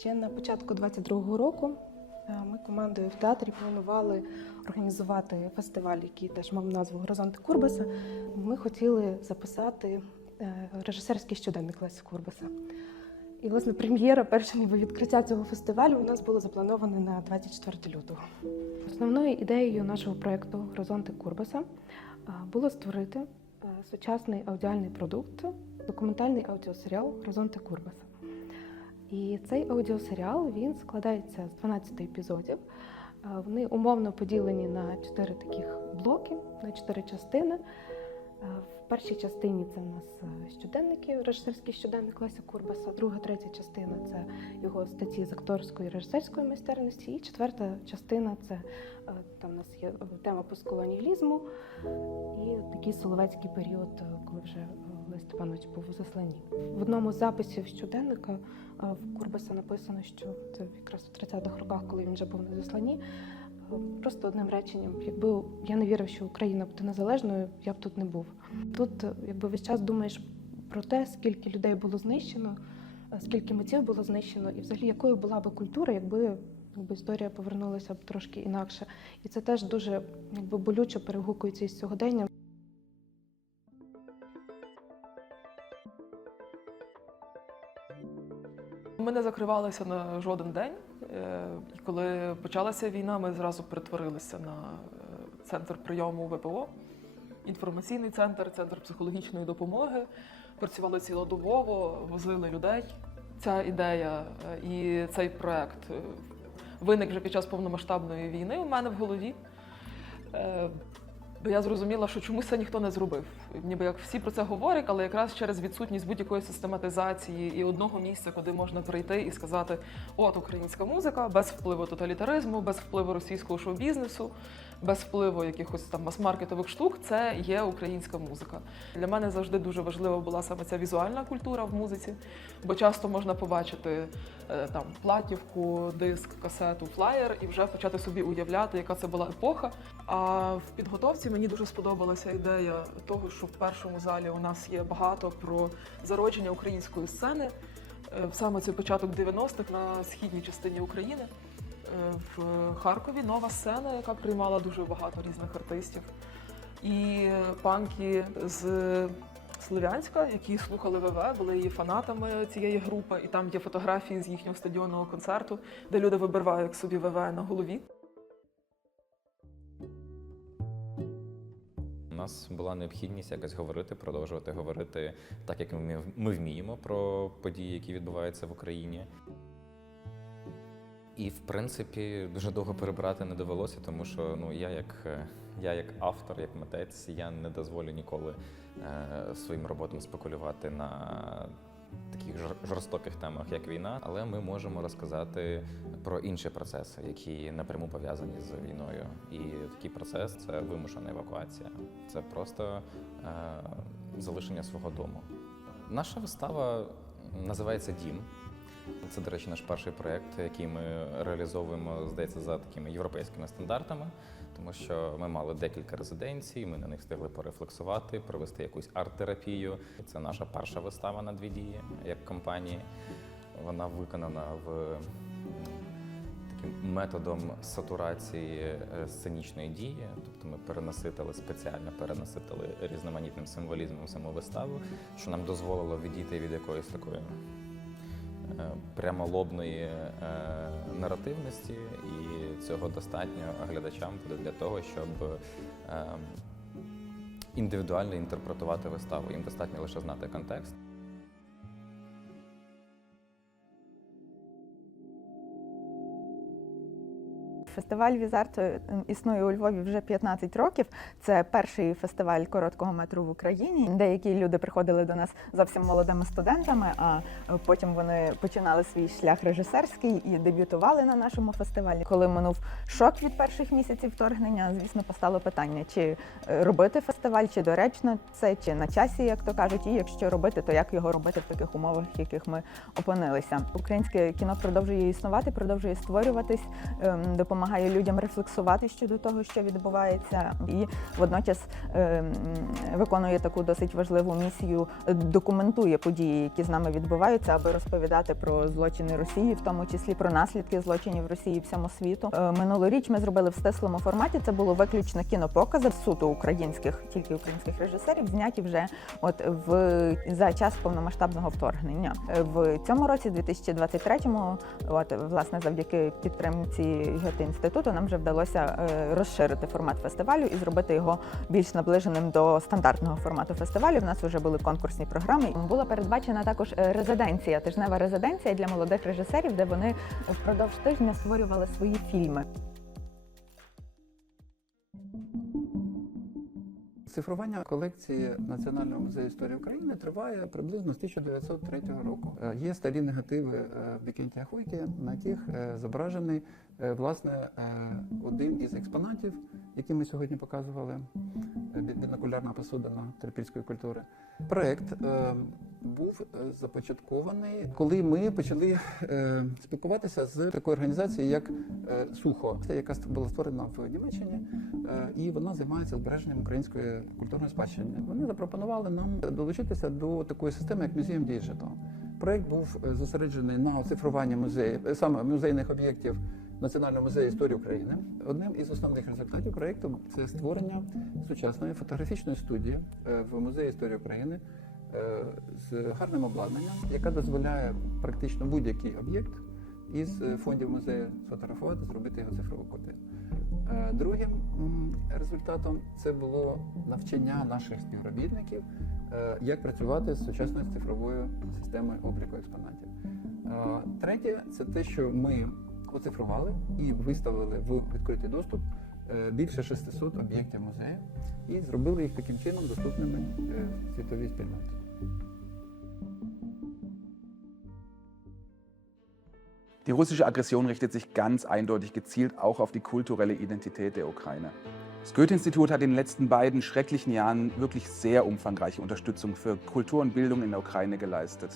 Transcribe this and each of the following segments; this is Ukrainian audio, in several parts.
Ще на початку 22-го року е, ми командою в театрі планували організувати фестиваль, який теж мав назву Горизонти Курбаса. Ми хотіли записати е, режисерський щоденник Лесі Курбаса. І, власне, прем'єра, перше ніби відкриття цього фестивалю у нас було заплановане на 24 лютого. Основною ідеєю нашого проєкту Горизонти Курбаса е, було створити сучасний аудіальний продукт, документальний аудіосеріал Горизонти Курбаса. І цей аудіосеріал він складається з 12 епізодів. Е, Вони умовно поділені на чотири таких блоки, на чотири частини. Е, В першій частині це в нас е, щоденники, режисерський щоденник Леся Курбаса. Друга, третя частина це його статті з акторської і режисерської майстерності. І четверта частина це там у нас є тема постколоніалізму і такий соловецький період, коли вже е, Степанович був у засланні. В одному з записів щоденника в Курбаса написано, що це якраз в 30-х роках, коли він вже був на засланні. Просто одним реченням, якби я не вірив, що Україна буде незалежною, я б тут не був. Тут якби весь час думаєш про те, скільки людей було знищено, скільки митців було знищено, і взагалі якою була би культура, якби, якби історія повернулася б трошки інакше. І це теж дуже якби болюче перегукується із сьогоденням. Ми не закривалися на жоден день. Е, І коли почалася війна, ми зразу перетворилися на е, центр прийому ВПО, інформаційний центр, центр психологічної допомоги. Працювали цілодобово, возили людей. Ця ідея е, і цей проект е, виник вже під час повномасштабної війни у мене в голові. Е, Бо я зрозуміла, що чомусь це ніхто не зробив. Ніби як всі про це говорять, але якраз через відсутність будь-якої систематизації і одного місця, куди можна прийти і сказати: от українська музика, без впливу тоталітаризму, без впливу російського шоу-бізнесу, без впливу якихось там мас-маркетових штук, це є українська музика. Для мене завжди дуже важлива була саме ця візуальна культура в музиці, бо часто можна побачити е, там платівку, диск, касету, флаєр і вже почати собі уявляти, яка це була епоха. А в підготовці мені дуже сподобалася ідея того, що в першому залі у нас є багато про зародження української сцени. Е, Саме це початок 90-х на східній частині України. Е, В Харкові нова сцена, яка приймала дуже багато різних артистів. І панки з Слов'янська, які слухали ВВ, були її фанатами цієї групи, і там є фотографії з їхнього стадіонного концерту, де люди вибирають собі ВВ на голові. Нас була необхідність якось говорити, продовжувати говорити так, як ми, ми вміємо про події, які відбуваються в Україні. І, в принципі, дуже довго перебирати не довелося, тому що ну, я, як, е, я як автор, як митець, я не дозволю ніколи е, своїм роботам спекулювати на таких жорстоких темах, як війна, але ми можемо розказати про інші процеси, які напряму пов'язані з війною. І такий процес це вимушена евакуація. Це просто е, залишення свого дому. Наша вистава називається Дім. Це, до речі, наш перший проєкт, який ми реалізовуємо, здається, за такими європейськими стандартами, тому що ми мали декілька резиденцій, ми на них встигли порефлексувати, провести якусь арт-терапію. Це наша перша вистава на дві дії як компанії. Вона виконана в таким методом сатурації е, сценічної дії. Тобто ми перенаситили спеціально перенаситили різноманітним символізмом саму виставу, що нам дозволило відійти від якоїсь такої прямолобної е, наративності, і цього достатньо глядачам буде для того, щоб е, індивідуально інтерпретувати виставу. Їм достатньо лише знати контекст. Фестиваль Візарт е, існує у Львові вже 15 років. Це перший фестиваль короткого метру в Україні. Деякі люди приходили до нас зовсім молодими студентами, а потім вони починали свій шлях режисерський і дебютували на нашому фестивалі. Коли минув шок від перших місяців вторгнення, звісно, постало питання, чи е, робити фестиваль, чи доречно це, чи на часі, як то кажуть, і якщо робити, то як його робити в таких умовах, в яких ми опинилися. Українське кіно продовжує існувати, продовжує створюватись, ем, допомагає людям рефлексувати щодо того, що відбувається, і водночас ем, виконує таку досить важливу місію, е, документує події, які з нами відбуваються, аби розповідати про злочини Росії, в тому числі про наслідки злочинів Росії всьому світу. Е, Минулоріч ми зробили в стислому форматі. Це було виключно кінопокази суто українських, тільки українських режисерів, зняті вже от в за час повномасштабного вторгнення. Е, В цьому році, 2023-му, от власне завдяки підтримці ГЕТ інституту, нам вже вдалося е, розширити формат фестивалю і зробити його більш наближеним до стандартного формату фестивалю. У нас вже були конкурсні програми. Була передбачена також е, резиденція, тижнева резиденція для молодих режисерів, де вони впродовж тижня створювали свої фільми. Цифрування колекції Національного музею історії України триває приблизно з 1903 року. Е, Є старі негативи Вікентія Хойки, на яких зображений власне е, один із експонатів, які ми сьогодні показували. е, бі- Бінокулярна посудина терпільської культури. Проект е, був е, започаткований, коли ми почали е, спілкуватися з такою організацією, як е, Сухо, яка була створена в Німеччині, е, і вона займається збереженням української культурної спадщини. Вони запропонували нам долучитися до такої системи, як Museum Digital. Проект був е, зосереджений на оцифруванні музеїв, е, саме музейних об'єктів Національного музею історії України. Одним із основних результатів проекту це створення сучасної фотографічної студії е, в музеї історії України е, з гарним обладнанням, яка дозволяє практично будь-який об'єкт із е, фондів музею сфотографувати, зробити його цифрову копію. Другим результатом це було навчання наших співробітників, як працювати з сучасною цифровою системою обліку експонатів. Третє це те, що ми оцифрували і виставили в відкритий доступ е, більше 600 об'єктів музею і зробили їх таким чином доступними е, світовій спільноті. Die russische Aggression richtet sich ganz eindeutig gezielt auch auf die kulturelle Identität der Ukraine. Das Goethe-Institut hat in den letzten beiden schrecklichen Jahren wirklich sehr umfangreiche Unterstützung für Kultur und Bildung in der Ukraine geleistet.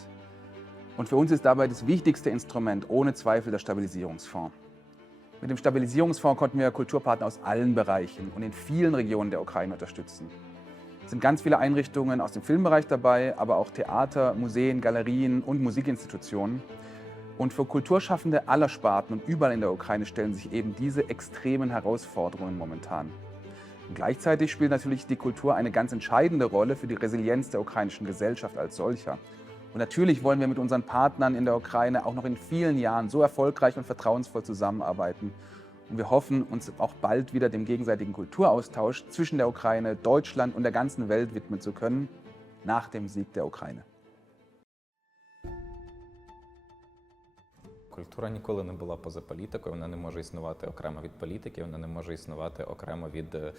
Und für uns ist dabei das wichtigste Instrument ohne Zweifel der Stabilisierungsfonds. Mit dem Stabilisierungsfonds konnten wir Kulturpartner aus allen Bereichen und in vielen Regionen der Ukraine unterstützen. Es sind ganz viele Einrichtungen aus dem Filmbereich dabei, aber auch Theater, Museen, Galerien und Musikinstitutionen. Und für Kulturschaffende aller Sparten und überall in der Ukraine stellen sich eben diese extremen Herausforderungen momentan. Und gleichzeitig spielt natürlich die Kultur eine ganz entscheidende Rolle für die Resilienz der ukrainischen Gesellschaft als solcher. Und natürlich wollen wir mit unseren Partnern in der Ukraine auch noch in vielen Jahren so erfolgreich und vertrauensvoll zusammenarbeiten. Und wir hoffen, uns auch bald wieder dem gegenseitigen Kulturaustausch zwischen der Ukraine, Deutschland und der ganzen Welt widmen zu können, nach dem Sieg der Ukraine. Культура ніколи не була поза політикою, вона не може існувати окремо від політики, вона не може існувати окремо від е,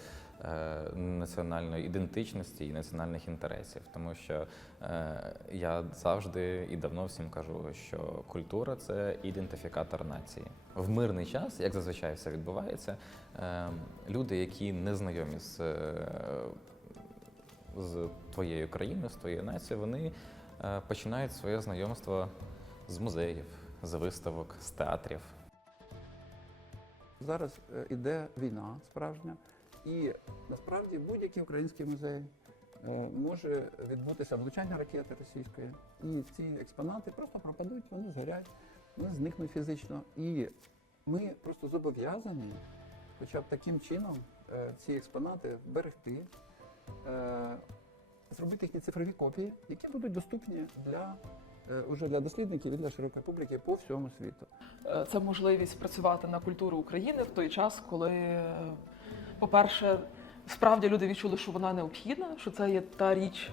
національної ідентичності і національних інтересів. Тому що е, я завжди і давно всім кажу, що культура це ідентифікатор нації. В мирний час, як зазвичай все відбувається, е, люди, які не знайомі з, е, з твоєю країною, з твоєю нацією, вони е, починають своє знайомство з музеїв, з виставок, з театрів. Зараз е, іде війна справжня, і насправді будь-який український музей е, може відбутися влучання ракети російської, і ці експонати просто пропадуть, вони згорять, вони зникнуть фізично. І ми просто зобов'язані, хоча б таким чином, е, ці експонати вберегти, е, зробити їхні цифрові копії, які будуть доступні для. Е, уже для дослідників і для широкої публіки по всьому світу. Е, це можливість працювати на культуру України в той час, коли, е, по-перше, справді люди відчули, що вона необхідна, що це є та річ.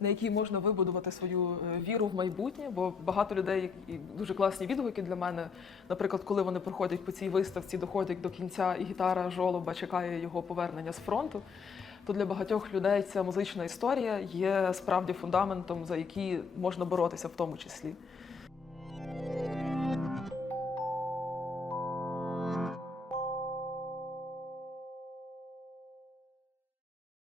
На якій можна вибудувати свою віру в майбутнє, бо багато людей і дуже класні відгуки для мене. Наприклад, коли вони проходять по цій виставці, доходять до кінця, і гітара жолоба чекає його повернення з фронту то для багатьох людей ця музична історія є справді фундаментом, за який можна боротися, в тому числі.